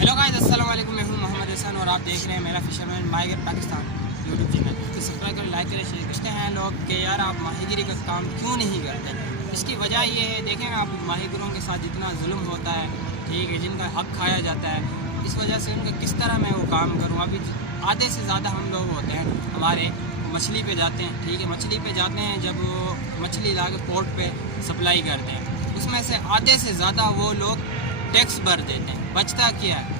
Hello guys, अस्सलाम वालेकुम। मैं हूं मोहम्मद हसन और आप देख रहे हैं मेरा फिशरमैन माहिर पाकिस्तान यूट्यूब चैनल। तो सब्सक्राइब करें, लाइक करें, शेयर करते हैं लोग कि यार आप माहीगिरी का काम क्यों नहीं करते। इसकी वजह ये है, देखें आप माहीगिरों के साथ जितना जुल्म होता है, ठीक है, जिनका हक खाया जाता है, इस वजह से उनका किस तरह मैं वो काम करूँ। अभी आधे से ज़्यादा हम लोग होते हैं हमारे मछली पे जाते हैं, ठीक है, मछली पे जाते हैं, जब वो मछली ला के पोर्ट पे सप्लाई करते हैं, उसमें से आधे से ज़्यादा वो लोग टैक्स भर देते हैं। बचता क्या है?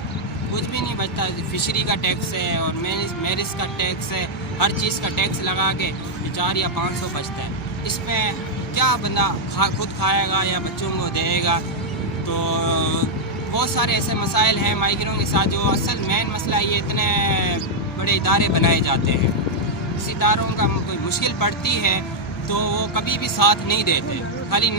कुछ भी नहीं बचता। फिशरी का टैक्स है और मेरिस का टैक्स है, हर चीज़ का टैक्स लगा के 4 या 500 बचता है। इसमें क्या बंदा खुद खाएगा या बच्चों को देगा। तो बहुत सारे ऐसे मसाइल हैं माहिरों के साथ। जो असल मेन मसला ये, इतने बड़े इदारे बनाए जाते हैं, इस इदारों का कोई मुश्किल पड़ती है तो वो कभी भी साथ नहीं देते, खाली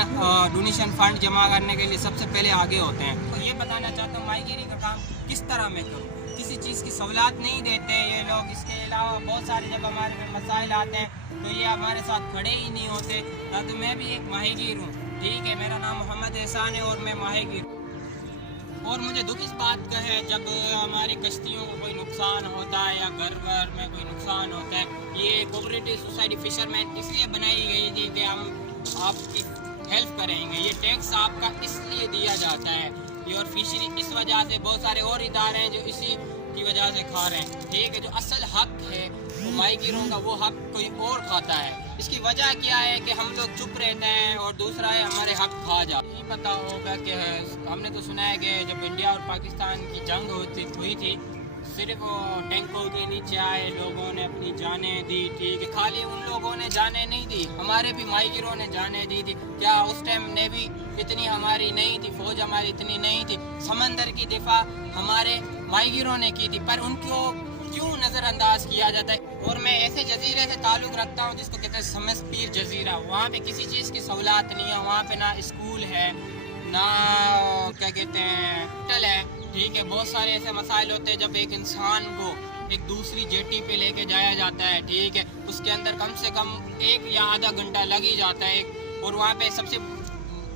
डोनेशन फंड जमा करने के लिए सबसे पहले आगे होते हैं। तो ये बताना चाहता हूँ माहीगिरी का काम किस तरह मैं करूँ। किसी चीज़ की सहूलत नहीं देते ये लोग। इसके अलावा बहुत सारे जब हमारे में मसाइल आते हैं तो ये हमारे साथ खड़े ही नहीं होते। तो मैं भी एक माहीगिर हूँ, ठीक है, मेरा नाम मोहम्मद एहसान है और मैं माहीगिर हूँ। और मुझे दुख इस बात का है, जब हमारी कश्तियों को कोई नुकसान होता है या घर वर में कोई नुकसान होता है, ये कोऑपरेटिव सोसाइटी फिशरमैन इसलिए बनाई गई थी कि हम आपकी हेल्प करेंगे। ये टैक्स आपका इसलिए दिया जाता है, ये और फिशरी इस वजह से बहुत सारे और इदारे हैं जो इसी की वजह से खा रहे हैं, ठीक है। जो असल हक है वो माहीगिरों का, वो हक कोई और खाता है। इसकी वजह क्या है कि हम लोग चुप रहते हैं और दूसरा है हमारे हक खा जा। नहीं पता होगा कि हमने तो सुना है कि जब इंडिया और पाकिस्तान की जंग हुई थी, सिर्फ टैंकों के नीचे आए लोगों ने अपनी जानें दी, ठीक है। खाली उन लोगों ने जानें नहीं दी, हमारे भी माहीगिरों ने जानें दी थी। क्या उस टाइम नेवी इतनी हमारी नहीं थी, फौज हमारी इतनी नहीं थी। समंदर की दिफा हमारे माहीगिरों ने की थी, पर उनको क्यों नज़रअंदाज किया जाता है। और मैं ऐसे जजीरे से ताल्लुक़ रखता हूँ जिसको कहते हैं समस्पीर जजीरा। वहाँ पे किसी चीज़ की सहूलत नहीं है, वहाँ पे ना स्कूल है, ना क्या कहते हैं होटल है, ठीक है। बहुत सारे ऐसे मसाइल होते हैं जब एक इंसान को एक दूसरी जेटी पे लेके जाया जाता है, ठीक है, उसके अंदर कम से कम 1 या आधा घंटा लग ही जाता है। और वहाँ पे सबसे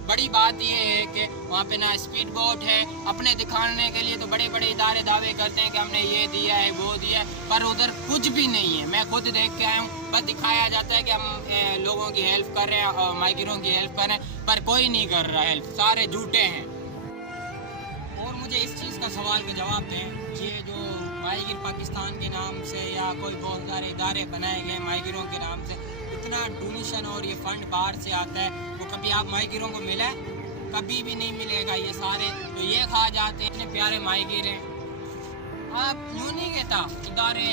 बड़ी बात ये है कि वहाँ पे ना स्पीड बोट है। अपने दिखाने के लिए तो बड़े बड़े इदारे दावे करते हैं कि हमने ये दिया है वो दिया है, पर उधर कुछ भी नहीं है। मैं खुद देख के आया हूँ, बस दिखाया जाता है कि हम लोगों की हेल्प कर रहे हैं, माहीगिरों की हेल्प कर रहे हैं, पर कोई नहीं कर रहा हेल्प, सारे झूठे हैं। और मुझे इस चीज़ का सवाल का जवाब दें, ये जो माहीगिर पाकिस्तान के नाम से या कोई बहुत सारे इदारे बनाए गए माहीगिरों के नाम से, इतना डोनेशन और ये फंड बाहर से आता है, वो कभी आप माहीगिरों को मिला? कभी भी नहीं मिलेगा। ये सारे तो ये खा जाते हैं, इतने प्यारे माहीगिर हैं। आप यूँ नहीं कहता इदारे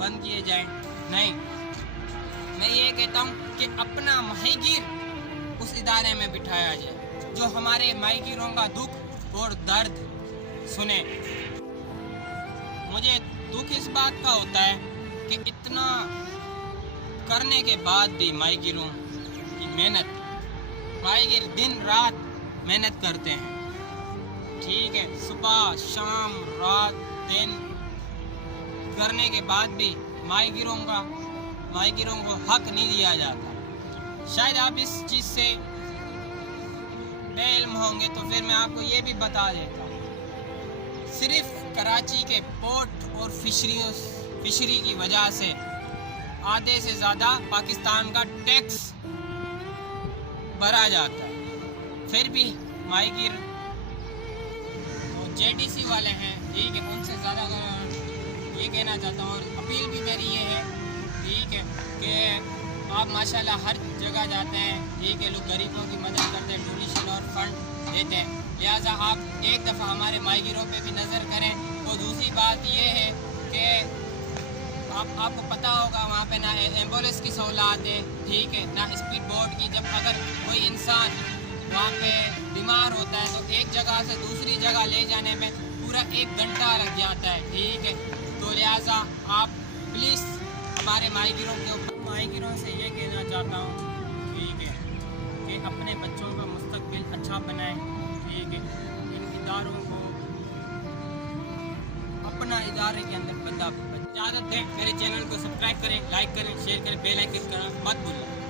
बंद किए जाएं, नहीं, मैं ये कहता हूँ कि अपना माहीगिर उस इदारे में बिठाया जाए जो हमारे माहीगिरों का दुख और दर्द सुने। मुझे दुख इस बात का होता है कि इतना करने के बाद भी माहीगिरों की मेहनत, माहीगिर दिन रात मेहनत करते हैं, ठीक है, सुबह शाम रात दिन करने के बाद भी माहीगिरों को हक नहीं दिया जाता। शायद आप इस चीज़ से बेइल्म होंगे, तो फिर मैं आपको ये भी बता देता हूँ, सिर्फ कराची के पोर्ट और फिशरी की वजह से आधे से ज़्यादा पाकिस्तान का टैक्स भरा जाता है। फिर भी माहीगिर जेडीसी वाले हैं, ठीक है, उनसे ज़्यादा ये कहना चाहता हूँ और अपील भी मेरी ये है, ठीक है, कि आप माशाल्लाह हर जगह जाते हैं, ठीक है, लोग गरीबों की मदद करते हैं, डोनेशन और फंड देते हैं, लिहाजा आप एक दफ़ा हमारे माहीगिरों पे भी नज़र करें। तो दूसरी बात ये है कि आपको पता होगा वहाँ पे ना एम्बुलेंस की सहूलत है, ठीक है, ना स्पीड बोट की। जब अगर कोई इंसान वहाँ पे बीमार होता है तो एक जगह से दूसरी जगह ले जाने में पूरा 1 घंटा लग जाता है, ठीक है। तो लिहाजा आप प्लीज़ हमारे माहीगिरों से ये कहना चाहता हूँ, ठीक है, कि अपने बच्चों का मुस्तकबिल अच्छा बनाएं, ठीक है। इन इदारों को अपना इदारे के अंदर बंदा इजाज़त दें। मेरे चैनल को सब्सक्राइब करें, लाइक करें, शेयर करें, बेल आइकन करना मत भूलें।